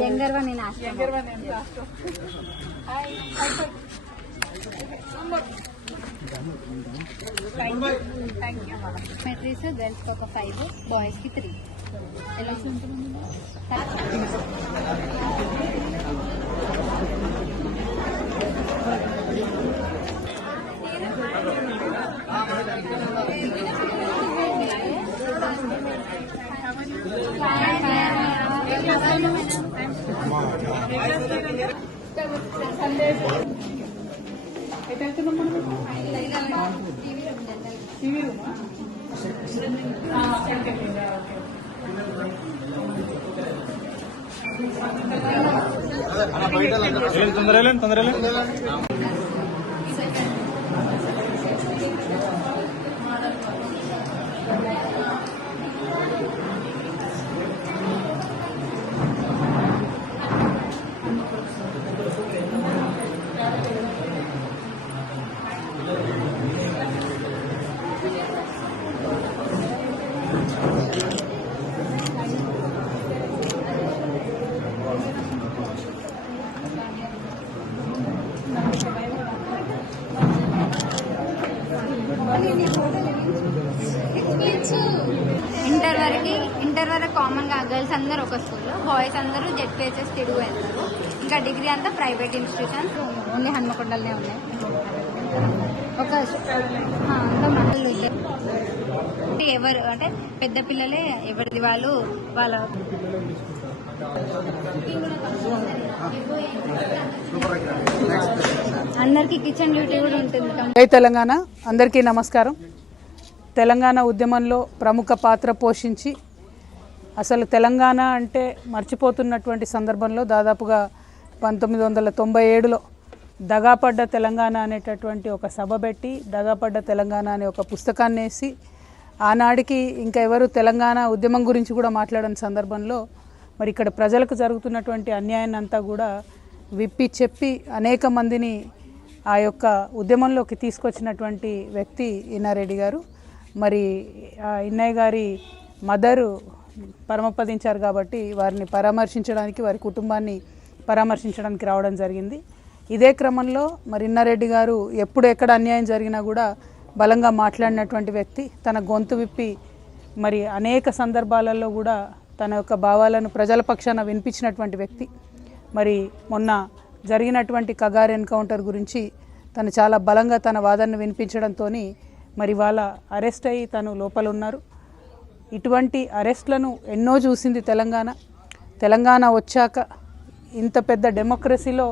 younger one in Ashram. Younger one in Ashram. Hi. Thank you. Matrice girls को 5, boys की 3. తొందరలే inter వరకు common గా girls అందరూ ఒక స్కూల్లో, బాయ్స్ అందరూ జెడ్పీహెచ్ఎస్ తిరుగు వెళ్తారు. ఇంకా డిగ్రీ అంతా ప్రైవేట్ ఇన్స్టిట్యూషన్స్, ఓన్లీ హన్మకొండలనే ఉన్నాయి. ఒక ఎవరు అంటే పెద్ద పిల్లలే ఎవరిది వాళ్ళు వాళ్ళ అందరికి కిచెన్ డ్యూటీ కూడా ఉంటుంది. జై తెలంగాణ. అందరికీ నమస్కారం. తెలంగాణ ఉద్యమంలో ప్రముఖ పాత్ర పోషించి అసలు తెలంగాణ అంటే మర్చిపోతున్నటువంటి సందర్భంలో దాదాపుగా 1997లో దగాపడ్డ తెలంగాణ అనేటటువంటి ఒక సభ పెట్టి దగాపడ్డ తెలంగాణ అనే ఒక పుస్తకాన్ని వేసి ఆనాడికి ఇంకా ఎవరు తెలంగాణ ఉద్యమం గురించి కూడా మాట్లాడని సందర్భంలో మరి ఇక్కడ ప్రజలకు జరుగుతున్నటువంటి అన్యాయాన్ని అంతా కూడా విప్పి చెప్పి అనేక మందిని ఆ యొక్క ఉద్యమంలోకి తీసుకొచ్చినటువంటి వ్యక్తి ఇన్నారెడ్డి గారు. మరి ఇన్నయ్య గారి మదరు పరమపదించారు కాబట్టి వారిని పరామర్శించడానికి, వారి కుటుంబాన్ని పరామర్శించడానికి రావడం జరిగింది. ఇదే క్రమంలో మరి ఇన్నారెడ్డి గారు ఎప్పుడు ఎక్కడ అన్యాయం జరిగినా కూడా బలంగా మాట్లాడినటువంటి వ్యక్తి, తన గొంతు విప్పి మరి అనేక సందర్భాలలో కూడా తన యొక్క భావాలను ప్రజల పక్షాన వినిపించినటువంటి వ్యక్తి. మరి మొన్న జరిగినటువంటి కగార్ ఎన్కౌంటర్ గురించి తను చాలా బలంగా తన వాదనను వినిపించడంతో మరి వాళ్ళ అరెస్ట్ అయ్యి తను లోపల ఉన్నారు. ఇటువంటి అరెస్ట్లను ఎన్నో చూసింది తెలంగాణ వచ్చాక ఇంత పెద్ద డెమోక్రసీలో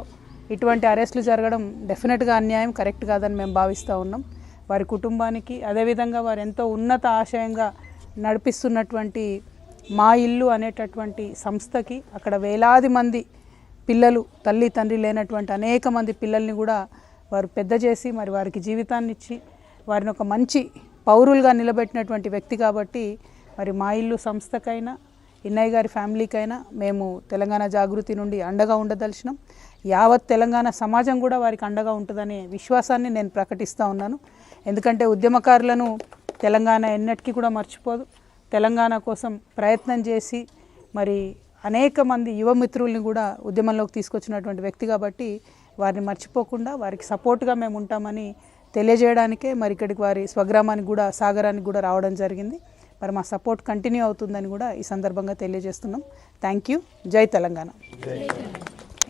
ఇటువంటి అరెస్టులు జరగడం డెఫినెట్గా అన్యాయం, కరెక్ట్ కాదని మేము భావిస్తూ ఉన్నాం. వారి కుటుంబానికి, అదేవిధంగా వారు ఎంతో ఉన్నత ఆశయంగా నడిపిస్తున్నటువంటి మా ఇల్లు అనేటటువంటి సంస్థకి, అక్కడ వేలాది మంది పిల్లలు, తల్లి తండ్రి లేనటువంటి అనేక మంది పిల్లల్ని కూడా వారు పెద్ద చేసి మరి వారికి జీవితాన్ని ఇచ్చి వారిని ఒక మంచి పౌరులుగా నిలబెట్టినటువంటి వ్యక్తి కాబట్టి మరి మా ఇల్లు సంస్థకైనా ఇన్నయ్య గారి ఫ్యామిలీకైనా మేము తెలంగాణ జాగృతి నుండి అండగా ఉండదలిచినాం. యావత్ తెలంగాణ సమాజం కూడా వారికి అండగా ఉంటుందనే విశ్వాసాన్ని నేను ప్రకటిస్తూ ఉన్నాను. ఎందుకంటే ఉద్యమకారులను తెలంగాణ ఎన్నటికీ కూడా మర్చిపోదు. తెలంగాణ కోసం ప్రయత్నం చేసి మరి అనేక మంది యువమిత్రుల్ని కూడా ఉద్యమంలోకి తీసుకొచ్చినటువంటి వ్యక్తి కాబట్టి వారిని మర్చిపోకుండా వారికి సపోర్ట్గా మేము ఉంటామని తెలియజేయడానికే మరి ఇక్కడికి వారి స్వగ్రామానికి కూడా, సాగరానికి కూడా రావడం జరిగింది. మరి మా సపోర్ట్ కంటిన్యూ అవుతుందని కూడా ఈ సందర్భంగా తెలియజేస్తున్నాం. Thank you. జై తెలంగాణ.